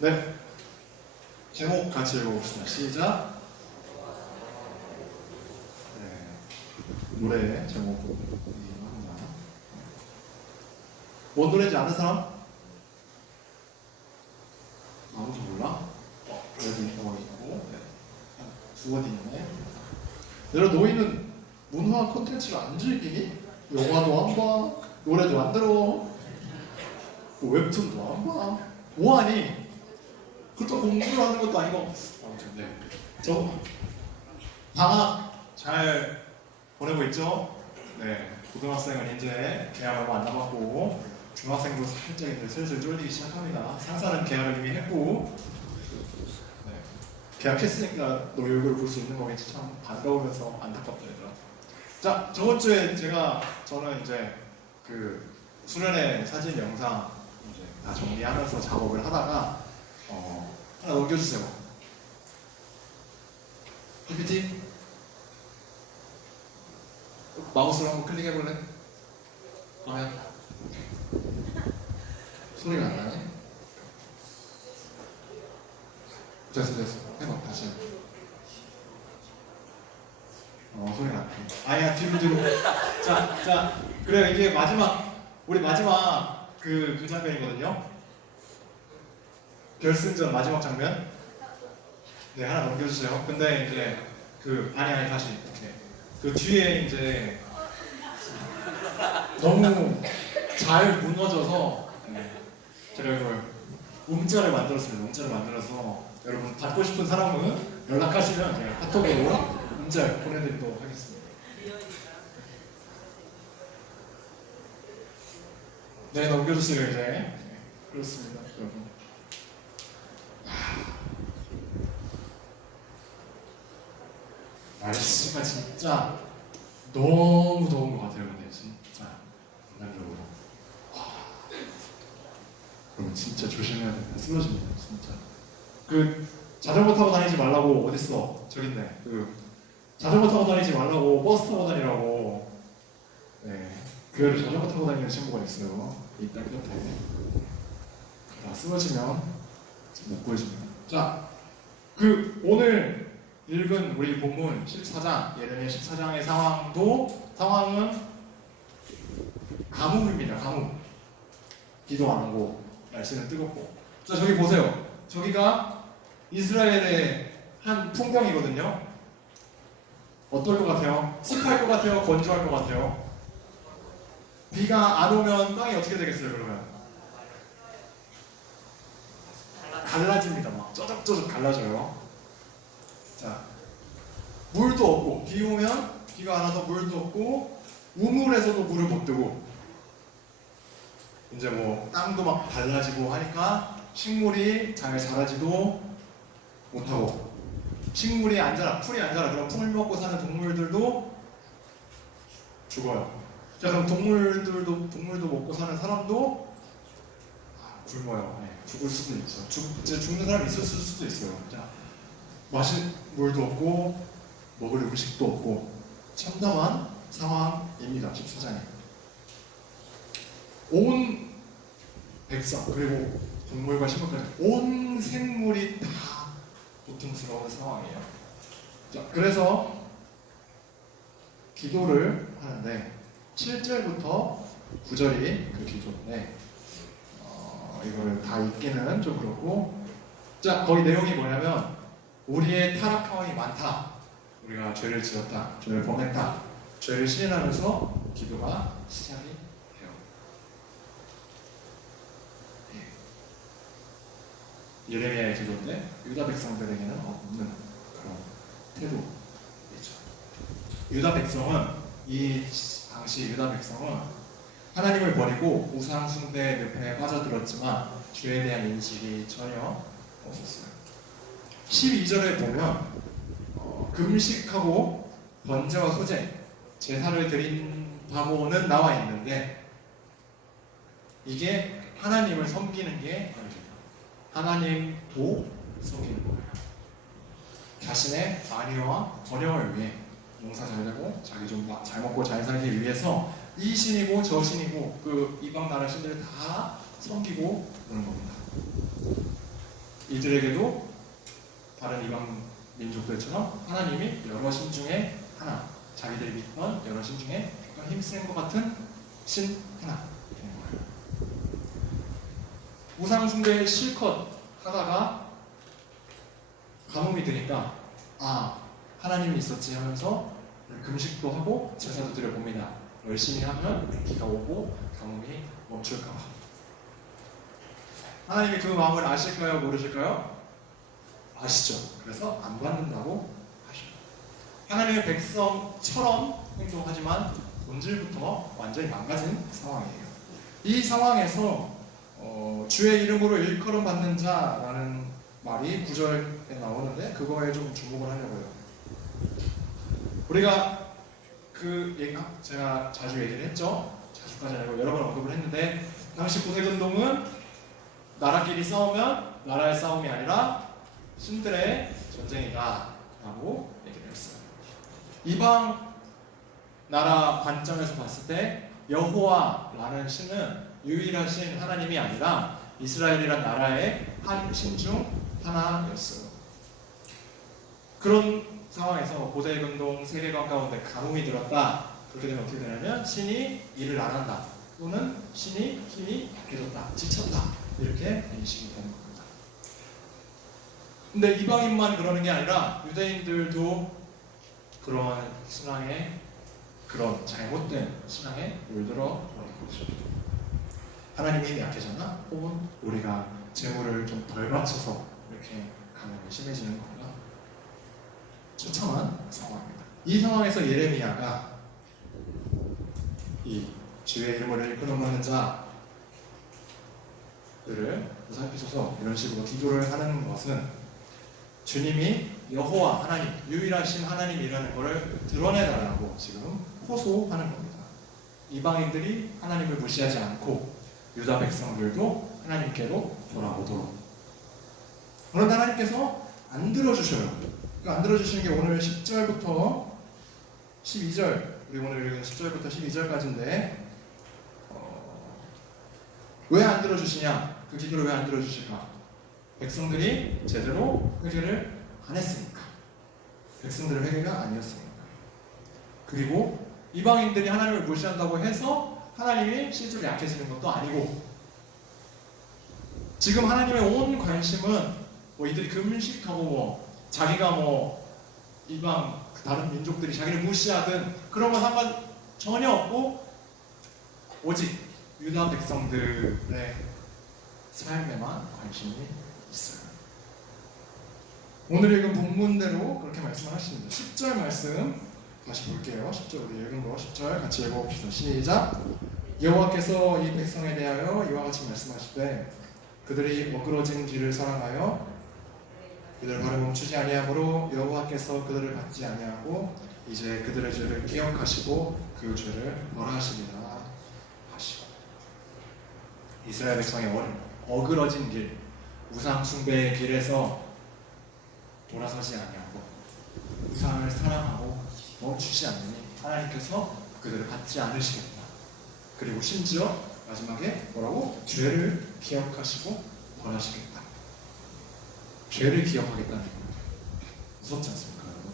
네, 제목 같이 읽어봅시다. 시작. 네, 노래 제목입니다. 뭔 노래인지 아는 사람? 아무도 몰라? 그래도 있고, 네. 두 번이 있네. 내가 너희는 문화 콘텐츠를 안 즐기니? 영화도 안 봐, 노래도 안 들어, 웹툰도 안 봐. 뭐하니? 그렇다고 공부를 하는 것도 아니고. 아무튼 네. 저 방학 잘 보내고 있죠? 네. 고등학생은 이제 계약 얼마 안 남았고 중학생도 살짝 이제 슬슬 쫄리기 시작합니다. 상사는 계약을 이미 했고 네. 계약했으니까 너희 얼굴을 볼 수 있는 거겠지. 참 반가우면서 안타깝다 얘들아. 자, 저번 주에 저는 이제 그 수련회 사진 영상 이제 다 정리하면서 작업을 하다가 하나 넘겨주세요. PPT? 마우스로 한번 클릭해볼래? 그러면 소리가 안 나네? 됐어. 해봐, 다시. 소리가 안 나네. 아야, 뒤로. 자, 그래, 이게 우리 마지막 그 장면이거든요? 결승전 마지막 장면? 네, 하나 넘겨주세요. 근데 이제 아니 다시 이렇게 그 뒤에 이제 너무 잘 무너져서 제가 이걸 움자를 만들었습니다. 움자를 만들어서 여러분 받고 싶은 사람은 연락하시면 제가 카톡으로 움자 보내드리도록 하겠습니다. 네, 넘겨주세요 이제. 네, 그렇습니다, 여러분. 날씨가 진짜 너무 더운 것 같아요. 근데 진짜 인간적으로 여러분 진짜 조심해야 됩니다. 쓰러집니다 진짜. 자전거 타고 다니지 말라고 어딨어? 저기 있네. 자전거 타고 다니지 말라고 버스 타고 다니라고. 네, 그 자전거 타고 다니는 친구가 있어요. 이 딸 곁에. 쓰러지면 못 구해줍니다. 자, 오늘 읽은 우리 본문 14장, 예레미야 14장의 상황은 감옥입니다. 감옥. 비도 안 오고 날씨는 뜨겁고. 자, 저기 보세요. 저기가 이스라엘의 한 풍경이거든요. 어떨 것 같아요? 습할 것 같아요? 건조할 것 같아요? 비가 안 오면 땅이 어떻게 되겠어요, 그러면? 갈라집니다. 막 쩌적쩌적 갈라져요. 자, 물도 없고, 비 오면 비가 안 와서 물도 없고, 우물에서도 물을 못 뜨고, 이제 땅도 막 갈라지고 하니까 식물이 잘 자라지도 못하고, 식물이 안 자라, 풀이 안 자라. 그럼 풀 먹고 사는 동물들도 죽어요. 자, 그럼 동물도 먹고 사는 사람도 굶어요. 네, 죽을 수도 있죠. 죽는 사람이 있을 수도 있어요. 자, 마실 물도 없고 먹을 음식도 없고 참담한 상황입니다. 14장에 온 백성 그리고 동물과 식물까지 온 생물이 다 고통스러운 상황이에요. 자, 그래서 기도를 하는데 7절부터 9절이 그 기도인데 이걸 다 읽기는 좀 그렇고, 자, 거기 내용이 뭐냐면 우리의 타락함이 많다. 우리가 죄를 지었다. 죄를 범했다. 죄를 시인하면서 기도가 시작이 돼요. 예레미야의 기도인데 유다 백성들에게는 없는 그런 태도이죠. 유다 백성은 이 당시 유다 백성은 하나님을 버리고 우상 숭배 늪에 빠져들었지만 죄에 대한 인식이 전혀 없었어요. 12절에 보면 금식하고 번제와 소제, 제사를 드린다고는 나와 있는데 이게 하나님을 섬기는 게 아닙니다. 하나님도 섬기는 거예요. 자신의 안위와 번영을 위해 농사 잘 되고 자기 좀 잘 먹고 잘 살기 위해서 이 신이고 저 신이고 이방 나라 신들을 다 섬기고 그런 겁니다. 이들에게도 다른 이방 민족들처럼 하나님이 여러 신 중에 하나, 자기들이 믿던 여러 신 중에 힘센 것 같은 신 하나 되는 거예요. 우상 숭배 실컷 하다가 가뭄이 드니까 하나님이 있었지 하면서 금식도 하고 제사도 드려봅니다. 열심히 하면 비가 오고 가뭄이 멈출까 봐. 하나님이 그 마음을 아실까요? 모르실까요? 아시죠. 그래서 안 받는다고 하십니다. 하나님의 백성처럼 행동하지만 본질부터 완전히 망가진 상황이에요. 이 상황에서 주의 이름으로 일컬음 받는 자라는 말이 9절에 나오는데 그거에 좀 주목을 하려고요. 우리가 제가 자주 얘기를 했죠. 자주까지 아니고 여러 번 언급을 했는데 당시 고색운동은 나라끼리 싸우면 나라의 싸움이 아니라 신들의 전쟁이다 라고 얘기를 했어요. 이방 나라 관점에서 봤을 때 여호와라는 신은 유일하신 하나님이 아니라 이스라엘이란 나라의 한 신 중 하나였어요. 그런 상황에서 고대근동 세계관 가운데 가뭄이 들었다. 그렇게 되면 어떻게 되냐면 신이 일을 안 한다. 또는 신이 힘이 약해졌다. 지쳤다. 이렇게 인식이 되는 겁니다. 근데 이방인만 그러는 게 아니라 유대인들도 그러한 신앙에 그런 잘못된 신앙에 물들어 버린 거죠. 하나님이 힘이 약해졌나? 혹은 우리가 재물을 좀 덜 바쳐서 이렇게 가뭄이 심해지는 건가? 처참한 상황입니다. 이 상황에서 예레미야가 이 주의 이름을 일컬음하는 자들을 보살피셔서 이런 식으로 기도를 하는 것은 주님이 여호와 하나님, 유일하신 하나님이라는 것을 드러내달라고 지금 호소하는 겁니다. 이방인들이 하나님을 무시하지 않고 유다 백성들도 하나님께로 돌아오도록. 그런데 하나님께서 안 들어주셔요. 안 들어주시는 게 오늘 10절부터 12절, 우리 오늘 읽은 10절부터 12절까지인데 왜 안 들어주시냐? 그 기도를 왜 안 들어주실까? 백성들이 제대로 회개를 안 했으니까. 백성들의 회개가 아니었으니까. 그리고 이방인들이 하나님을 무시한다고 해서 하나님이 실제로 약해지는 것도 아니고, 지금 하나님의 온 관심은 이들이 금식하고 자기가 이방 다른 민족들이 자기를 무시하든 그런 건 상관 전혀 없고 오직 유다 백성들의 삶에만 관심이 있어요. 오늘 읽은 본문대로 그렇게 말씀을 하십니다. 10절 말씀 다시 볼게요. 10절 우리 읽은 거 10절 같이 읽어봅시다. 시작. 여호와께서 이 백성에 대하여 이와 같이 말씀하시되 그들이 어그러진 길을 사랑하여 그들 발을 멈추지 아니하므로 여호와께서 그들을 받지 아니하고 이제 그들의 죄를 기억하시고 그 죄를 벌하시리라 하시고. 이스라엘 백성의 어그러진 길, 우상 숭배의 길에서 돌아서지 아니하고 우상을 사랑하고 멈추지 않으니 하나님께서 그들을 받지 않으시겠다. 그리고 심지어 마지막에 뭐라고? 죄를 기억하시고 벌하시겠다. 죄를 기억하겠다는 겁니다. 무섭지 않습니까, 여러분?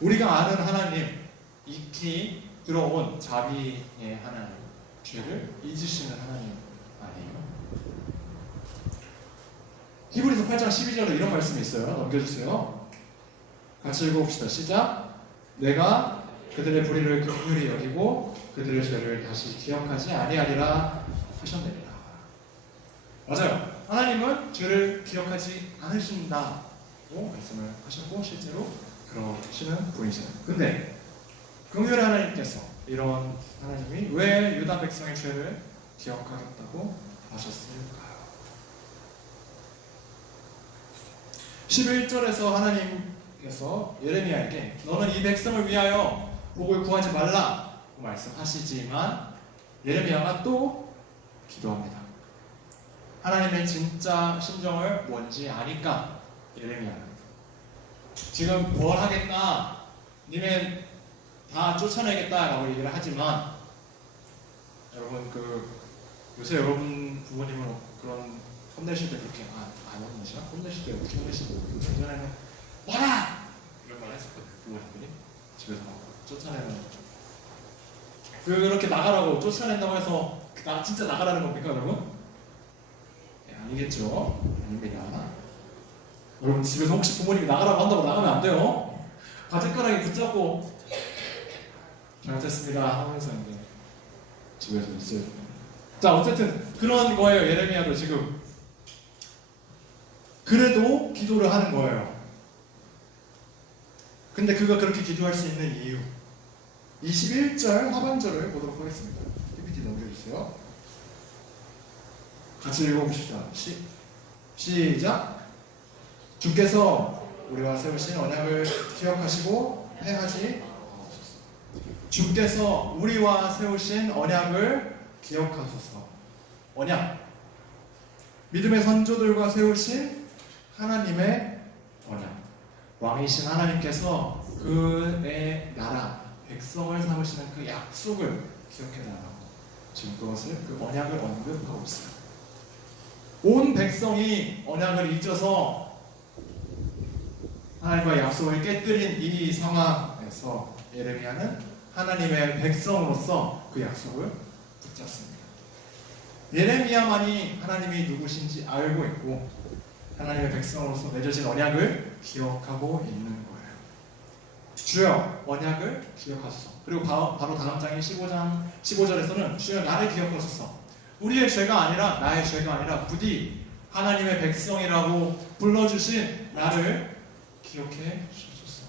우리가 아는 하나님, 익히 들어온 자비의 하나님, 죄를 잊으시는 하나님 아니에요? 히브리서 8장 12절에 이런 말씀이 있어요. 넘겨주세요. 같이 읽어봅시다. 시작. 내가 그들의 불의를 긍휼히 여기고 그들의 죄를 다시 기억하지 아니하리라 하셨느니라. 맞아요. 하나님은 죄를 기억하지 않으신다고 말씀을 하셨고 실제로 그러시는 분이세요. 근데 긍휼의 하나님께서 이런 하나님이 왜 유다 백성의 죄를 기억하겠다고 하셨을까요? 11절에서 하나님께서 예레미야에게 너는 이 백성을 위하여 복을 구하지 말라고 말씀하시지만 예레미야가 또 기도합니다. 하나님의 진짜 심정을 뭔지 아니까 예레미야는 지금 뭘 하겠다, 니네 다 쫓아내겠다라고 얘기를 하지만 여러분 요새 여러분 부모님은 그런 혼내실 때 그렇게 안 혼내시나? 혼내실 때 어떻게 혼내시고 예전에는 와라! 이런 말 했었거든요. 부모님들이 집에서 막 쫓아내는 그렇게 나가라고 쫓아낸다고 해서 진짜 나가라는 겁니까 여러분? 네, 아니겠죠? 아닙니다. 여러분 집에서 혹시 부모님이 나가라고 한다고 나가면 안 돼요. 바지가랑이 붙잡고 잘못했습니다 하면서 이제 집에서 있어요. 자 어쨌든 그런 거예요. 예레미야도 지금 그래도 기도를 하는 거예요. 근데 그가 그렇게 기도할 수 있는 이유 21절 하반절을 보도록 하겠습니다. PPT 넘겨주세요. 같이 읽어봅시다. 시작. 주께서 우리와 세우신 언약을 기억하시고 행하지 주께서 우리와 세우신 언약을 기억하소서. 언약 믿음의 선조들과 세우신 하나님의 언약 왕이신 하나님께서 그의 나라 백성을 삼으시는 그 약속을 기억해달라고 지금 그것을 그 언약을 언급하고 있어요. 온 백성이 언약을 잊어서 하나님과 약속을 깨뜨린 이 상황에서 예레미야는 하나님의 백성으로서 그 약속을 붙잡습니다. 예레미야만이 하나님이 누구신지 알고 있고 하나님의 백성으로서 맺어진 언약을 기억하고 있는 거예요. 주여 언약을 기억하소서. 그리고 바로 다음 장인 15절에서는 주여 나를 기억하소서. 우리의 죄가 아니라 나의 죄가 아니라 부디 하나님의 백성이라고 불러주신 나를 기억해 주소서.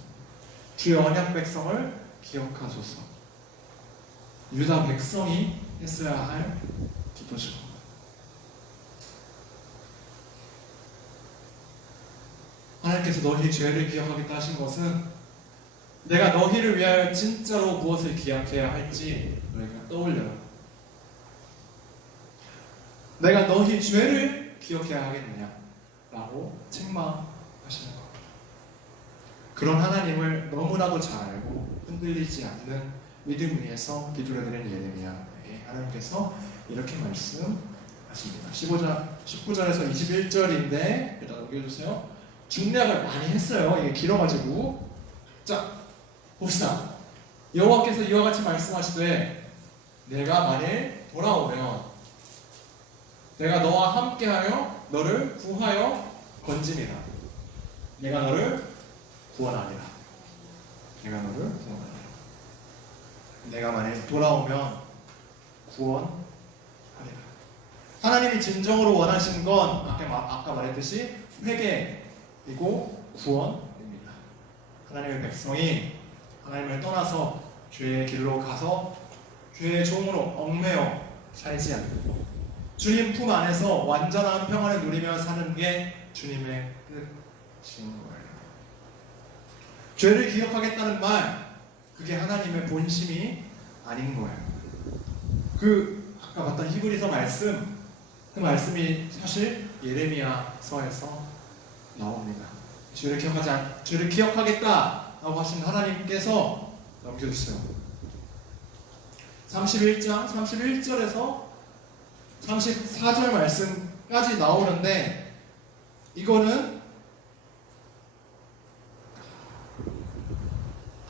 주의 언약 백성을 기억하소서. 유다 백성이 했어야 할 기도죠. 하나님께서 너희 죄를 기억하겠다 하신 것은 내가 너희를 위하여 진짜로 무엇을 기약해야 할지 너희가 떠올려라. 내가 너희 죄를 기억해야 하겠느냐 라고 책망하시는 겁니다. 그런 하나님을 너무나도 잘 알고 흔들리지 않는 믿음 위에서 기도를 드린 예레미야에게 하나님께서 이렇게 말씀하십니다. 19절에서 21절인데 일단 넘겨주세요. 중략을 많이 했어요. 이게 길어가지고. 자 봅시다. 여호와께서 이와 같이 말씀하시되 내가 만일 돌아오면 내가 너와 함께하여 너를 구하여 건지리라. 내가 너를 구원하리라. 내가 너를 구원하리라. 내가 만일 돌아오면 구원하리라. 하나님이 진정으로 원하신 건 아까 말했듯이 회개이고 구원입니다. 하나님의 백성이 하나님을 떠나서 죄의 길로 가서 죄의 종으로 얽매여 살지 않고 주님 품 안에서 완전한 평안을 누리며 사는 게 주님의 뜻인 거예요. 죄를 기억하겠다는 말, 그게 하나님의 본심이 아닌 거예요. 아까 봤던 히브리서 말씀, 그 말씀이 사실 예레미야서에서 나옵니다. 죄를 기억하겠다라고 하신 하나님께서 넘겨주세요. 31장 31절에서 34절 말씀까지 나오는데 이거는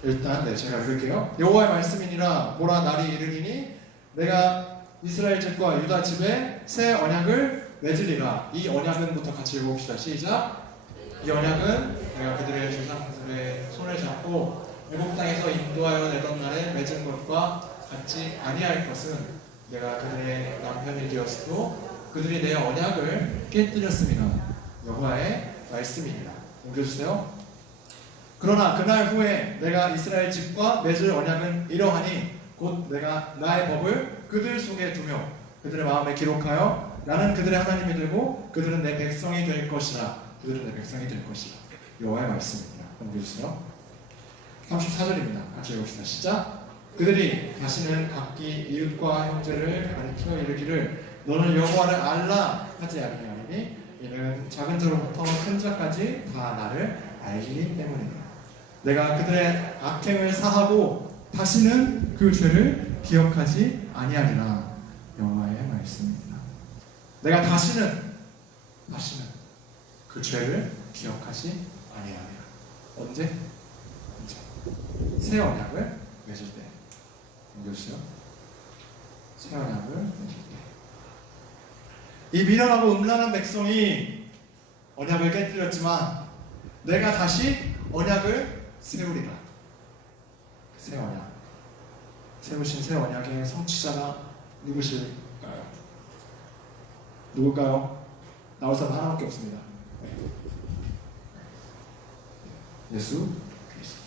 일단 제가 읽을게요. 여호와의 말씀이니라 보라 날이 이르리니 내가 이스라엘 집과 유다 집에 새 언약을 맺으리라. 이 언약은부터 같이 읽어봅시다. 시작. 이 언약은 내가 그들의 조상들의 손을 잡고 애굽 땅에서 인도하여 내던 날에 맺은 것과 같지 아니할 것은 내가 그들의 남편이 되었으도 그들이 내 언약을 깨뜨렸습니다. 여호와의 말씀이니라. 옮겨주세요. 그러나 그날 후에 내가 이스라엘 집과 맺을 언약은 이러하니 곧 내가 나의 법을 그들 속에 두며 그들의 마음에 기록하여 나는 그들의 하나님이 되고 그들은 내 백성이 될 것이라. 그들은 내 백성이 될 것이라. 여호와의 말씀입니다. 옮겨주세요. 34절입니다. 같이 읽읍시다. 시작. 그들이 다시는 각기 이웃과 형제를 가리켜 이르기를 너는 여호와를 알라 하지 아니하리니 이는 작은 자로부터 큰 자까지 다 나를 알기 때문이다. 내가 그들의 악행을 사하고 다시는 그 죄를 기억하지 아니하리라. 여호와의 말씀입니다. 내가 다시는 다시는 그 죄를 기억하지 아니하리라. 언제? 언제? 새 언약을 맺을 때. 이것이요? 새 언약을 맺을 때. 이 미련하고 음란한 백성이 언약을 깨뜨렸지만 내가 다시 언약을 세우리라. 새 언약. 세우신 새 언약의 성취자가 누구실까요? 누굴까요? 나올 사람 하나밖에 없습니다. 예수 그리스도.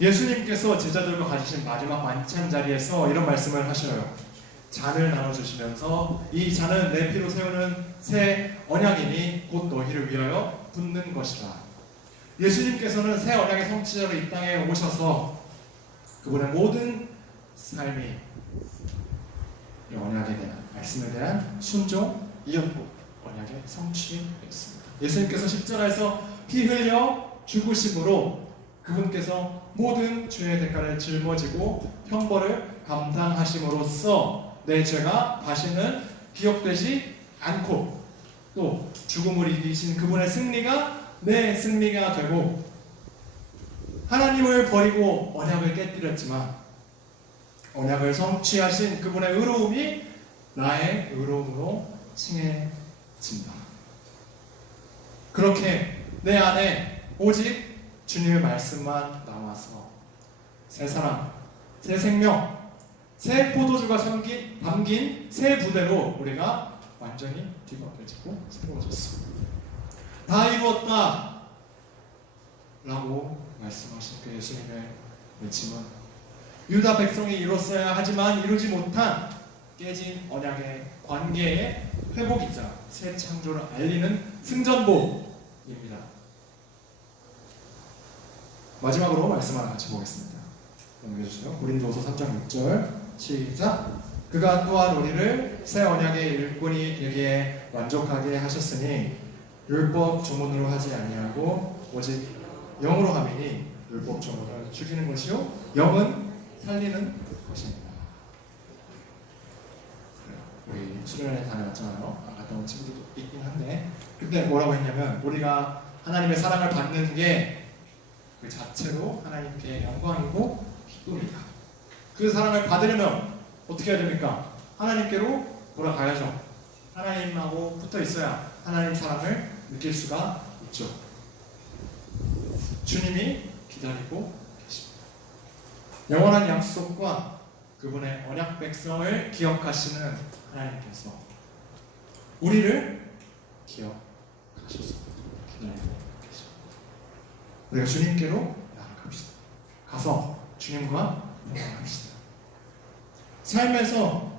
예수님께서 제자들과 가지신 마지막 만찬 자리에서 이런 말씀을 하셔요. 잔을 나눠주시면서 이 잔은 내 피로 세우는 새 언약이니 곧 너희를 위하여 붓는 것이라. 예수님께서는 새 언약의 성취자로 이 땅에 오셔서 그분의 모든 삶이 이 언약에 대한 말씀에 대한 순종이었고 언약의 성취였습니다. 예수님께서 십자가에서 피 흘려 죽으심으로 그분께서 모든 죄의 대가를 짊어지고 형벌을 감당하심으로써 내 죄가 다시는 기억되지 않고 또 죽음을 이기신 그분의 승리가 내 승리가 되고 하나님을 버리고 언약을 깨뜨렸지만 언약을 성취하신 그분의 의로움이 나의 의로움으로 칭해진다. 그렇게 내 안에 오직 주님의 말씀만 남아서 새 사랑, 새 생명, 새 포도주가 담긴 새 부대로 우리가 완전히 뒤바뀌어지고 새로워졌습니다. 다 이루었다 라고 말씀하신 그 예수님의 외침은 유다 백성이 이뤘어야 하지만 이루지 못한 깨진 언약의 관계의 회복이자 새 창조를 알리는 승전보입니다. 마지막으로 말씀 하나 같이 보겠습니다. 넘겨주세요. 고린도후서 3장 6절 시작. 그가 또한 우리를 새 언약의 일꾼이 되기에 만족하게 하셨으니 율법 조문으로 하지 아니하고 오직 영으로 함이니 율법 조문은 죽이는 것이요 영은 살리는 것입니다. 우리 수련회 다녀왔잖아요. 갔다 온 친구들도 있긴 한데 그때 뭐라고 했냐면 우리가 하나님의 사랑을 받는 게 그 자체로 하나님께 영광이고 기쁨이다. 그 사랑을 받으려면 어떻게 해야 됩니까? 하나님께로 돌아가야죠. 하나님하고 붙어 있어야 하나님 사랑을 느낄 수가 있죠. 주님이 기다리고 계십니다. 영원한 약속과 그분의 언약 백성을 기억하시는 하나님께서 우리를 기억하셔서 기다리고 계십니다. 우리가 주님께로 나아갑시다. 가서 주님과 동행합시다. 삶에서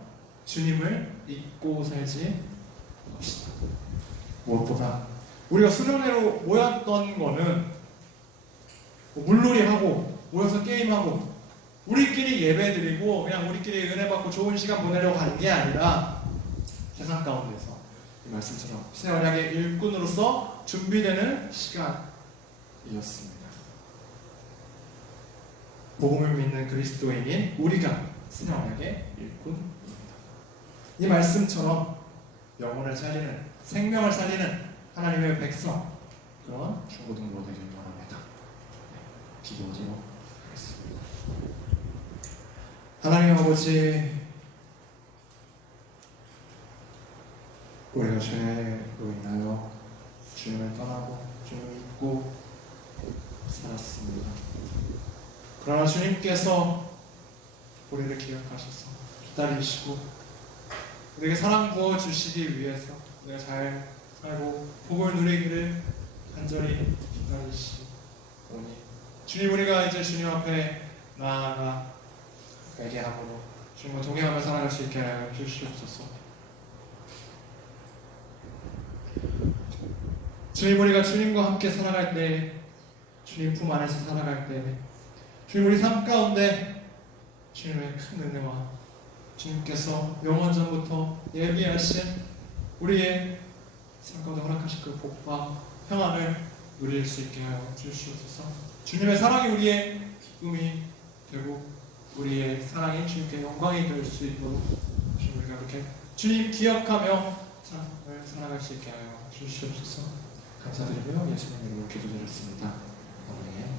주님을 잊고 살지 맙시다. 무엇보다 우리가 수련회로 모였던 거는 물놀이하고 모여서 게임하고 우리끼리 예배드리고 그냥 우리끼리 은혜 받고 좋은 시간 보내려고 하는 게 아니라 세상 가운데서 이 말씀처럼 새 언약의 일꾼으로서 준비되는 시간이었습니다. 복음을 믿는 그리스도인인 우리가 새 언약의 일꾼입니다. 이 말씀처럼 영혼을 살리는 생명을 살리는 하나님의 백성 그런 중고등부 되길 바랍니다. 기도하도록 하겠습니다. 하나님 아버지, 우리가 죄로 인하여 주님을 떠나고 주님을 잊고 살았습니다. 그러나 주님께서 우리를 기억하셔서 기다리시고 우리에게 사랑 부어주시기 위해서 우리가 잘 살고 복을 누리기를 간절히 기다리시오니 주님, 우리가 이제 주님 앞에 나아가 회개함으로 주님과 동행하며 살아갈 수 있게 하여 주시옵소서. 주님, 우리가 주님과 함께 살아갈 때, 주님 품 안에서 살아갈 때, 주님 우리 삶 가운데 주님의 큰 은혜와 주님께서 영원전부터 예비하신 우리의 삶 가운데 허락하신 그 복과 평안을 누릴 수 있게 하여 주시옵소서. 주님의 사랑이 우리의 기쁨이 되고 우리의 사랑이 주님께 영광이 될 수 있도록 주님 우리가 그렇게 주님 기억하며 삶을 살아갈 수 있게 하여 주시옵소서. 감사드리며 예수님 이름으로 기도드렸습니다. 아멘.